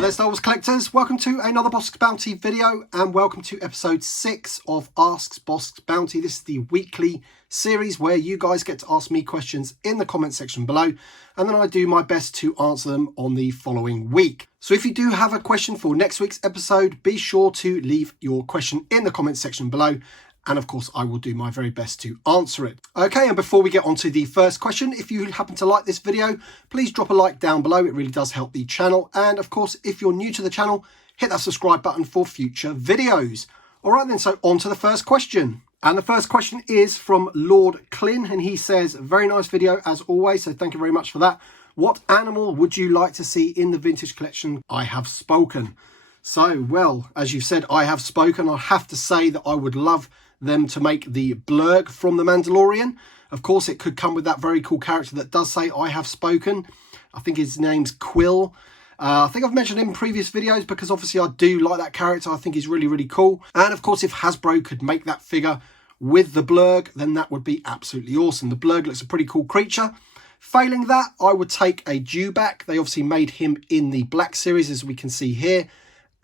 Hi there Star Wars collectors, welcome to another Bossk Bounty video and welcome to episode 6 of Ask Bossk Bounty. This is the weekly series where you guys get to ask me questions in the comment section below and then I do my best to answer them on the following week. So if you do have a question for next week's episode, be sure to leave your question in the comment section below. And of course, I will do my very best to answer it. Okay, and before we get on to the first question, if you happen to like this video, please drop a like down below. It really does help the channel. And of course, if you're new to the channel, hit that subscribe button for future videos. All right then, so on to the first question. And the first question is from Lord Clin, and he says, very nice video as always, so thank you very much for that. What animal would you like to see in the vintage collection? I have spoken. So, well, as you've said, I have spoken. I have to say that I would love them to make the blurg from the Mandalorian. Of course, it could come with that very cool character that does say I have spoken. I think his name's Quill. I think I've mentioned him in previous videos because obviously I do like that character. I think he's really, really cool. And of course, if Hasbro could make that figure with the blurg, then that would be absolutely awesome. The blurg looks a pretty cool creature. Failing that, I would take a Dewback. They obviously made him in the Black series, as we can see here.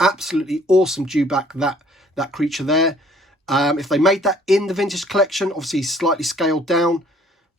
Absolutely awesome Dewback, that creature there. If they made that in the vintage collection, obviously slightly scaled down,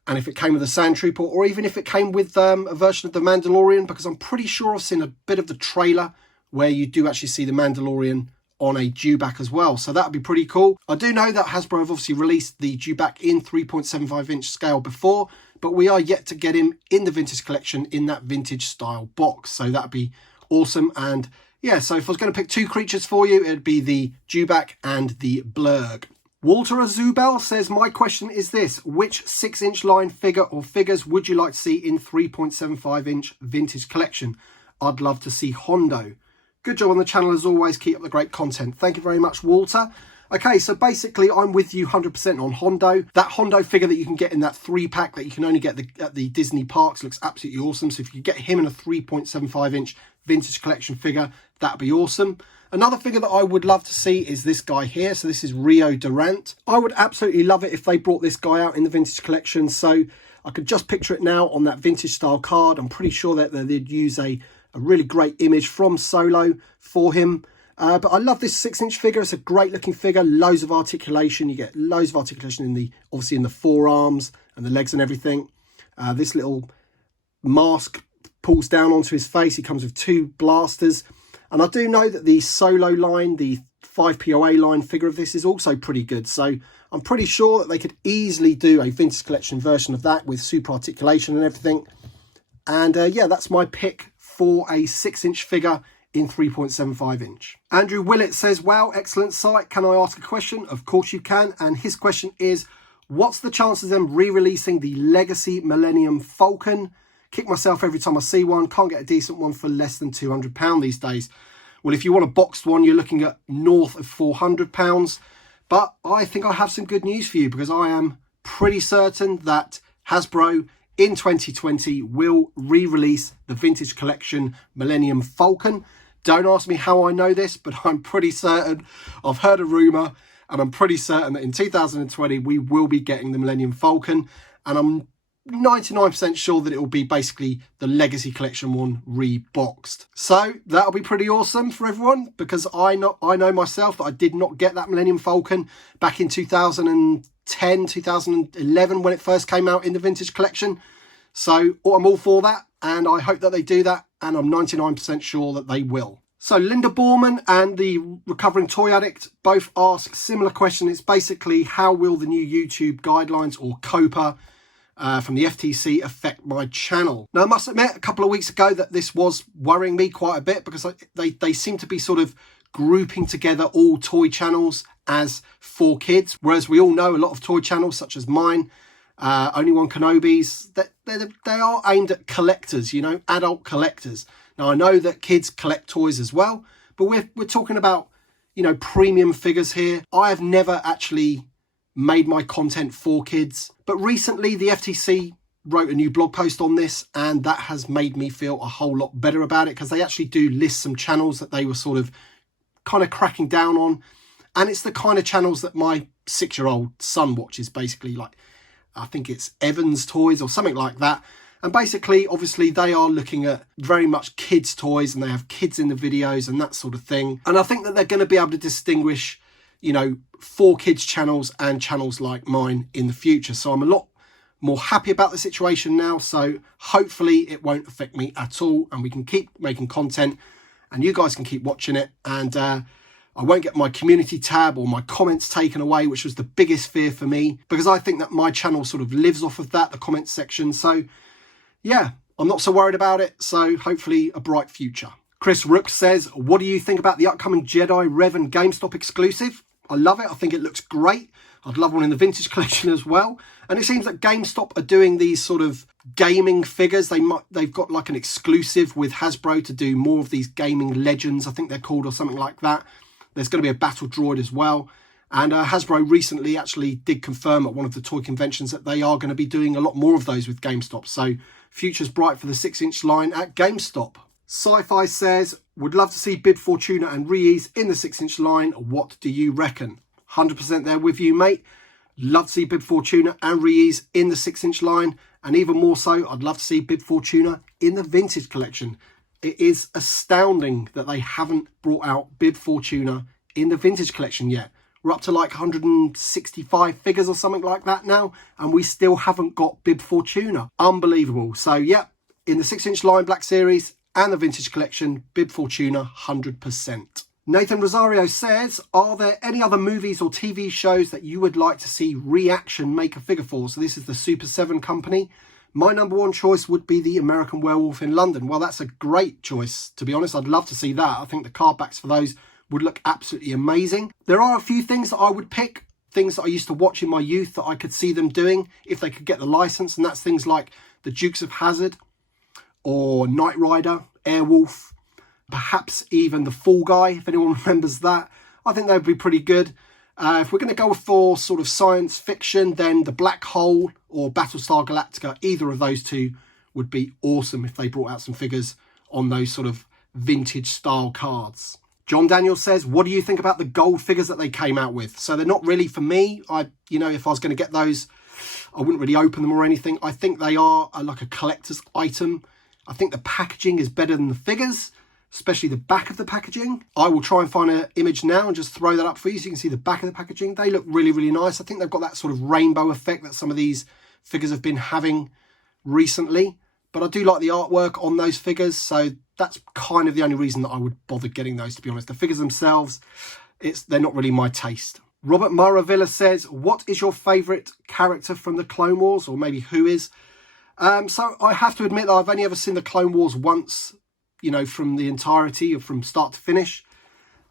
and if it came with a Sand Trooper, or even if it came with a version of the Mandalorian, because I'm pretty sure I've seen a bit of the trailer where you do actually see the Mandalorian on a Dewback as well. So that would be pretty cool. I do know that Hasbro have obviously released the Dewback in 3.75 inch scale before, but we are yet to get him in the vintage collection in that vintage style box. So that'd be awesome. And yeah, so if I was going to pick two creatures for you, it'd be the Dewback and the blurg. Walter Azubel says, my question is this. Which 6-inch line figure or figures would you like to see in 3.75 inch vintage collection? I'd love to see Hondo. Good job on the channel as always. Keep up the great content. Thank you very much, Walter. Okay, so basically I'm with you 100% on Hondo. That Hondo figure that you can get in that 3-pack that you can only get at the Disney parks looks absolutely awesome. So if you could get him in a 3.75 inch vintage collection figure, that'd be awesome. Another figure that I would love to see is this guy here. So this is Rio Durant. I would absolutely love it if they brought this guy out in the vintage collection. So I could just picture it now on that vintage style card. I'm pretty sure that they'd use a really great image from Solo for him. But I love this 6-inch figure. It's a great looking figure, loads of articulation. You get loads of articulation in the, obviously in the forearms and the legs and everything. This little mask pulls down onto his face. He comes with 2 blasters. And I do know that the Solo line, the 5POA line figure of this is also pretty good. So I'm pretty sure that they could easily do a vintage collection version of that with super articulation and everything. And yeah, that's my pick for a 6-inch figure in 3.75 inch. Andrew Willett says, wow, excellent site. Can I ask a question? Of course you can. And his question is, what's the chances of them re-releasing the Legacy Millennium Falcon? Kick myself every time I see one. Can't get a decent one for less than £200 these days. Well, if you want a boxed one, you're looking at north of £400. But I think I have some good news for you because I am pretty certain that Hasbro in 2020 will re-release the vintage collection Millennium Falcon. Don't ask me how I know this, but I'm pretty certain. I've heard a rumour and I'm pretty certain that in 2020 we will be getting the Millennium Falcon, and I'm 99% sure that it will be basically the Legacy Collection one reboxed. So that'll be pretty awesome for everyone because I know myself that I did not get that Millennium Falcon back in 2010, 2011 when it first came out in the vintage collection. So I'm all for that and I hope that they do that, and I'm 99% sure that they will. So Linda Borman and the Recovering Toy Addict both ask similar question. It's basically, how will the new YouTube guidelines or COPPA from the FTC affect my channel? Now, I must admit, a couple of weeks ago that this was worrying me quite a bit because they seem to be sort of grouping together all toy channels as for kids, whereas we all know a lot of toy channels such as mine, Only One Kenobi's, that they are aimed at collectors, you know, adult collectors. Now I know that kids collect toys as well, but we're talking about, you know, premium figures here. I have never actually made my content for kids, but recently the FTC wrote a new blog post on this, and that has made me feel a whole lot better about it because they actually do list some channels that they were sort of kind of cracking down on, and it's the kind of channels that my 6-year-old son watches, basically. Like, I think it's Evans Toys or something like that, And basically, obviously, they are looking at very much kids' toys, and they have kids in the videos and that sort of thing. And I think that they're going to be able to distinguish, you know, for kids channels and channels like mine in the future. So I'm a lot more happy about the situation now. So hopefully it won't affect me at all, and we can keep making content and you guys can keep watching it. And I won't get my community tab or my comments taken away, which was the biggest fear for me, because I think that my channel sort of lives off of that, the comments section. So yeah, I'm not so worried about it. So hopefully a bright future. Chris Rook says, what do you think about the upcoming Jedi Revan GameStop exclusive? I love it. I think it looks great. I'd love one in the vintage collection as well. And it seems that GameStop are doing these sort of gaming figures. They've got like an exclusive with Hasbro to do more of these gaming legends, I think they're called, or something like that. There's going to be a battle droid as well. And Hasbro recently actually did confirm at one of the toy conventions that they are going to be doing a lot more of those with GameStop. So future's bright for the 6-inch line at GameStop. Sci-Fi says, would love to see Bib Fortuna and Reese in the 6-inch line. What do you reckon? 100% there with you, mate. Love to see Bib Fortuna and Reese in the 6-inch line. And even more so, I'd love to see Bib Fortuna in the vintage collection. It is astounding that they haven't brought out Bib Fortuna in the vintage collection yet. We're up to like 165 figures or something like that now, and we still haven't got Bib Fortuna. Unbelievable. So yeah, in the 6-inch line Black Series and the vintage collection, Bib Fortuna 100%. Nathan Rosario says, are there any other movies or TV shows that you would like to see Reaction make a figure for? So this is the Super 7 company. My number one choice would be the American Werewolf in London. Well, that's a great choice, to be honest. I'd love to see that. I think the card backs for those would look absolutely amazing. There are a few things that I would pick, things that I used to watch in my youth that I could see them doing if they could get the license, and that's things like the Dukes of Hazzard or Knight Rider, Airwolf, perhaps even the Fall Guy, if anyone remembers that. I think that would be pretty good. If we're going to go for sort of science fiction, then the Black Hole or Battlestar Galactica, either of those two would be awesome if they brought out some figures on those sort of vintage style cards. John Daniel says, what do you think about the gold figures that they came out with? So they're not really for me. You know, if I was going to get those, I wouldn't really open them or anything. I think they are like a collector's item. I think the packaging is better than the figures, especially the back of the packaging. I will try and find an image now and just throw that up for you so you can see the back of the packaging. They look really, really nice. I think they've got that sort of rainbow effect that some of these figures have been having recently. But I do like the artwork on those figures, so that's kind of the only reason that I would bother getting those, to be honest. The figures themselves, they're not really my taste. Robert Maravilla says, what is your favourite character from the Clone Wars? Or maybe who is? So I have to admit that I've only ever seen the Clone Wars once, you know, from the entirety or from start to finish.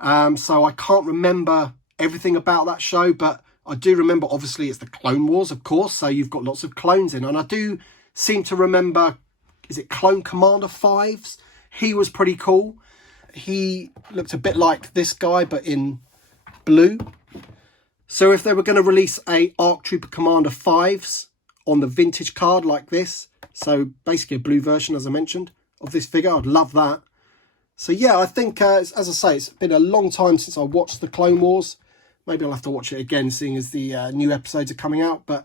So I can't remember everything about that show, but I do remember, obviously, it's the Clone Wars, of course. So you've got lots of clones in. And I do seem to remember, is it Clone Commander 5s? He was pretty cool. He looked a bit like this guy, but in blue. So if they were going to release a ARC Trooper Commander 5s on the vintage card like this, so basically a blue version, as I mentioned, of this figure, I'd love that. So yeah, I think, as I say, it's been a long time since I watched the Clone Wars. Maybe I'll have to watch it again, seeing as the new episodes are coming out. But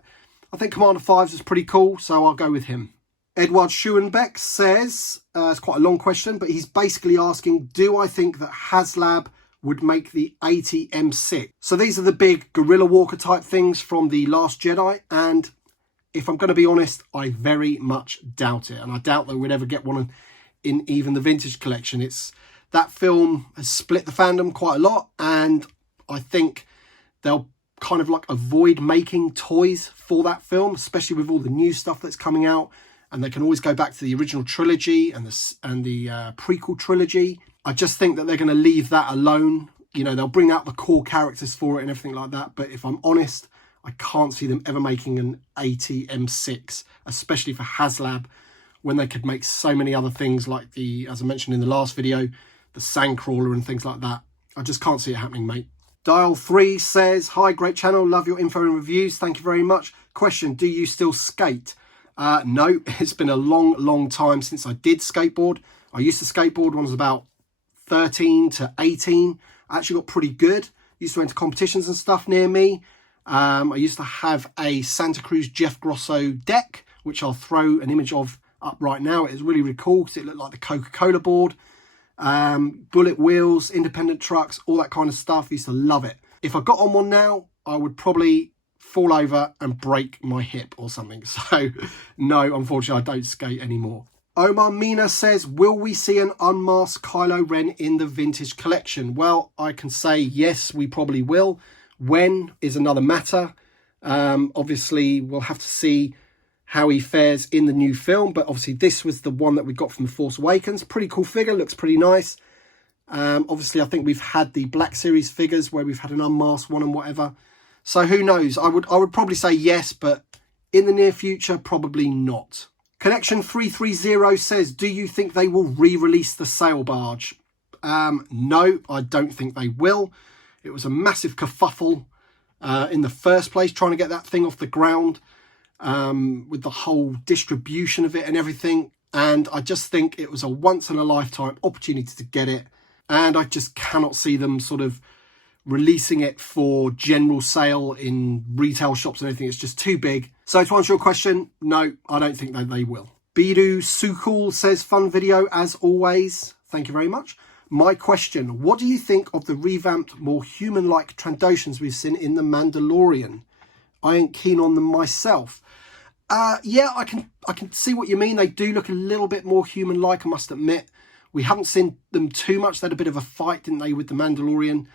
I think Commander 5s is pretty cool, so I'll go with him. Edward Schuenbeck says, it's quite a long question, but he's basically asking, do I think that HasLab would make the 80 M6? So these are the big Gorilla Walker type things from The Last Jedi, and if I'm going to be honest, I very much doubt it. And I doubt that we'd ever get one in even the vintage collection. That film has split the fandom quite a lot, and I think they'll kind of like avoid making toys for that film, especially with all the new stuff that's coming out. And they can always go back to the original trilogy and the prequel trilogy. I just think that they're going to leave that alone. You know, they'll bring out the core characters for it and everything like that. But if I'm honest, I can't see them ever making an 80 M6, especially for HasLab, when they could make so many other things like as I mentioned in the last video, the Sandcrawler and things like that. I just can't see it happening, mate. Dial 3 says, hi, great channel. Love your info and reviews. Thank you very much. Question, do you still skate? No, it's been a long time since I did skateboard. I used to skateboard when I was about 13 to 18. I actually got pretty good. Used to enter competitions and stuff near me. I used to have a Santa Cruz Jeff Grosso deck, which I'll throw an image of up right now. It is really, really cool because it looked like the Coca-Cola board. Bullet wheels, independent trucks, all that kind of stuff. I used to love it. If I got on one now, I would probably fall over and break my hip or something. So no, unfortunately, I don't skate anymore. Omar Mina says, will we see an unmasked Kylo Ren in the vintage collection? Well, I can say yes, we probably will. When is another matter. Obviously, we'll have to see how he fares in the new film. But obviously, this was the one that we got from The Force Awakens. Pretty cool figure, looks pretty nice. Obviously, I think we've had the Black Series figures where we've had an unmasked one and whatever. So who knows? I would probably say yes, but in the near future, probably not. Connection 330 says, do you think they will re-release the sail barge? No, I don't think they will. It was a massive kerfuffle in the first place, trying to get that thing off the ground with the whole distribution of it and everything. And I just think it was a once-in-a-lifetime opportunity to get it. And I just cannot see them sort of releasing it for general sale in retail shops and everything. It's just too big. So to answer your question, no, I don't think that they will. Bidu Sukul says, fun video as always. Thank you very much. My question, what do you think of the revamped, more human-like Trandoshans we've seen in The Mandalorian? I ain't keen on them myself. Yeah, I can see what you mean. They do look a little bit more human-like, I must admit. We haven't seen them too much. They had a bit of a fight, didn't they, with The Mandalorian?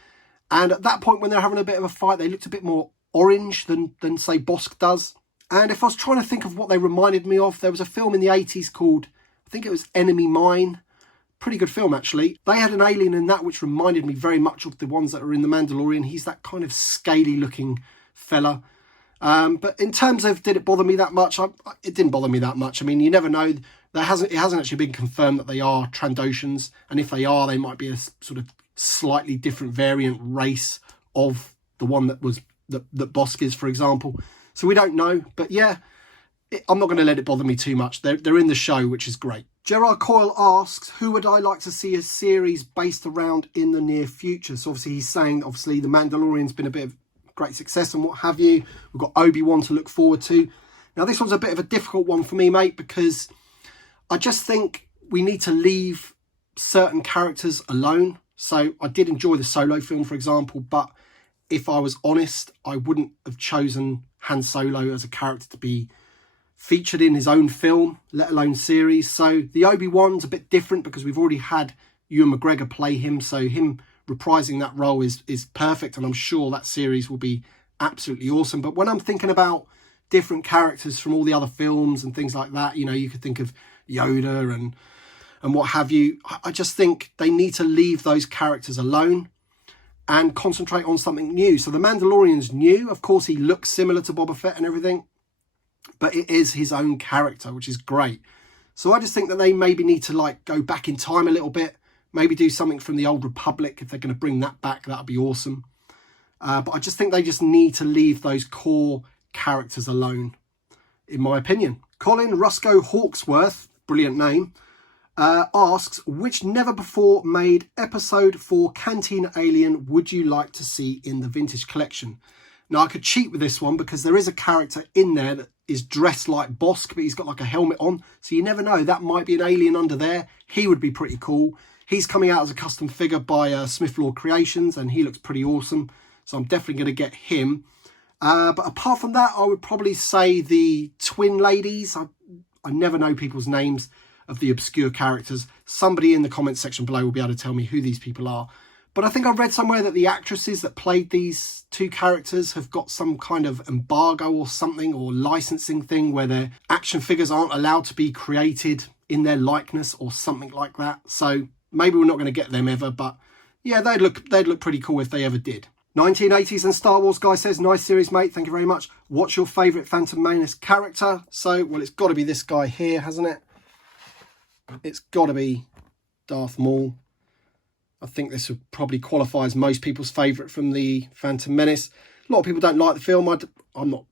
And at that point, when they're having a bit of a fight, they looked a bit more orange than say, Bossk does. And if I was trying to think of what they reminded me of, there was a film in the 80s called, I think it was Enemy Mine. Pretty good film, actually. They had an alien in that which reminded me very much of the ones that are in The Mandalorian. He's that kind of scaly-looking fella. But in terms of, did it bother me that much? It didn't bother me that much. I mean, you never know. It hasn't actually been confirmed that they are Trandoshans. And if they are, they might be a sort of slightly different variant race of the one that was that Bossk is, for example. So we don't know. But yeah, I'm not going to let it bother me too much. They're in the show, which is great. Gerard Coyle asks, who would I like to see a series based around in the near future? So obviously he's saying, obviously, The Mandalorian's been a bit of great success and what have you. We've got Obi-Wan to look forward to. Now, this one's a bit of a difficult one for me, mate, because I just think we need to leave certain characters alone. So I did enjoy the Solo film, for example, but if I was honest, I wouldn't have chosen Han Solo as a character to be featured in his own film, let alone series. So the Obi-Wan's a bit different because we've already had Ewan McGregor play him. So him reprising that role is perfect. And I'm sure that series will be absolutely awesome. But when I'm thinking about different characters from all the other films and things like that, you know, you could think of Yoda and what have you. I just think they need to leave those characters alone and concentrate on something new. So the Mandalorian's new. Of course, he looks similar to Boba Fett and everything, but it is his own character, which is great. So I just think that they maybe need to like go back in time a little bit, maybe do something from the Old Republic. If they're going to bring that back, that'd be awesome. But I just think they just need to leave those core characters alone, in my opinion. Colin Rusco Hawksworth, brilliant name, asks, which never before made episode 4 Canteen alien would you like to see in the vintage collection? Now, I could cheat with this one because there is a character in there that is dressed like Bossk, but he's got like a helmet on. So you never know. That might be an alien under there. He would be pretty cool. He's coming out as a custom figure by Smith Law Creations, and he looks pretty awesome. So I'm definitely going to get him. But apart from that, I would probably say the twin ladies. I never know people's names of the obscure characters. Somebody in the comments section below will be able to tell me who these people are. But I think I read somewhere that the actresses that played these two characters have got some kind of embargo or something, or licensing thing where their action figures aren't allowed to be created in their likeness or something like that. So maybe we're not going to get them ever, but yeah, they'd look pretty cool if they ever did. 1980s and Star Wars guy says, nice series, mate. Thank you very much. What's your favourite Phantom Menace character? So, well, it's got to be this guy here, hasn't it? It's got to be Darth Maul. I think this would probably qualify as most people's favourite from the Phantom Menace. A lot of people don't like the film. I'm not,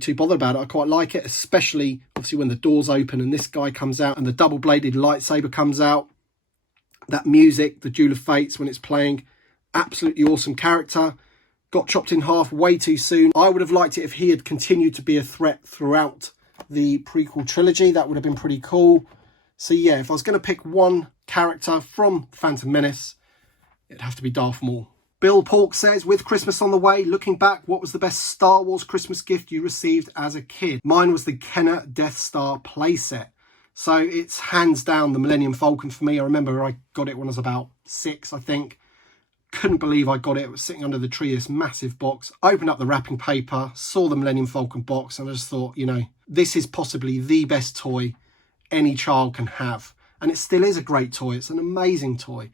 too bothered about it. I quite like it, especially, obviously, when the doors open and this guy comes out and the double-bladed lightsaber comes out. That music, the Duel of Fates, when it's playing, absolutely awesome character. Got chopped in half way too soon. I would have liked it if he had continued to be a threat throughout the prequel trilogy. That would have been pretty cool. So yeah, if I was going to pick one character from Phantom Menace, it'd have to be Darth Maul. Bill Pork says, with Christmas on the way, looking back, what was the best Star Wars Christmas gift you received as a kid? Mine was the Kenner Death Star playset. So it's hands down the Millennium Falcon for me. I remember I got it when I was about 6, I think. Couldn't believe I got it. It was sitting under the tree, this massive box. Opened up the wrapping paper, saw the Millennium Falcon box, and I just thought, you know, this is possibly the best toy any child can have. And it still is a great toy. It's an amazing toy.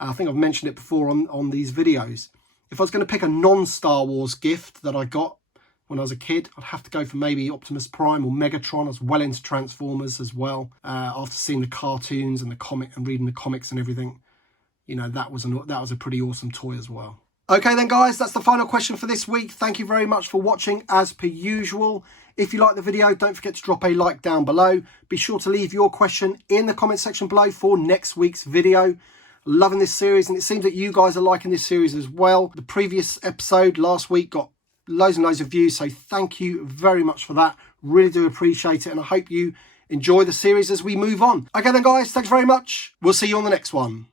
I think I've mentioned it before on these videos. If I was going to pick a non-Star Wars gift that I got when I was a kid, I'd have to go for maybe Optimus Prime or Megatron. I was well into Transformers as well. After seeing the cartoons and the comic and reading the comics and everything, you know, that was a pretty awesome toy as well. Okay then guys, that's the final question for this week. Thank you very much for watching as per usual. If you like the video, don't forget to drop a like down below. Be sure to leave your question in the comment section below for next week's video. Loving this series, and it seems that you guys are liking this series as well. The previous episode last week got loads and loads of views, so thank you very much for that. Really do appreciate it, and I hope you enjoy the series as we move on. Okay then guys, thanks very much. We'll see you on the next one.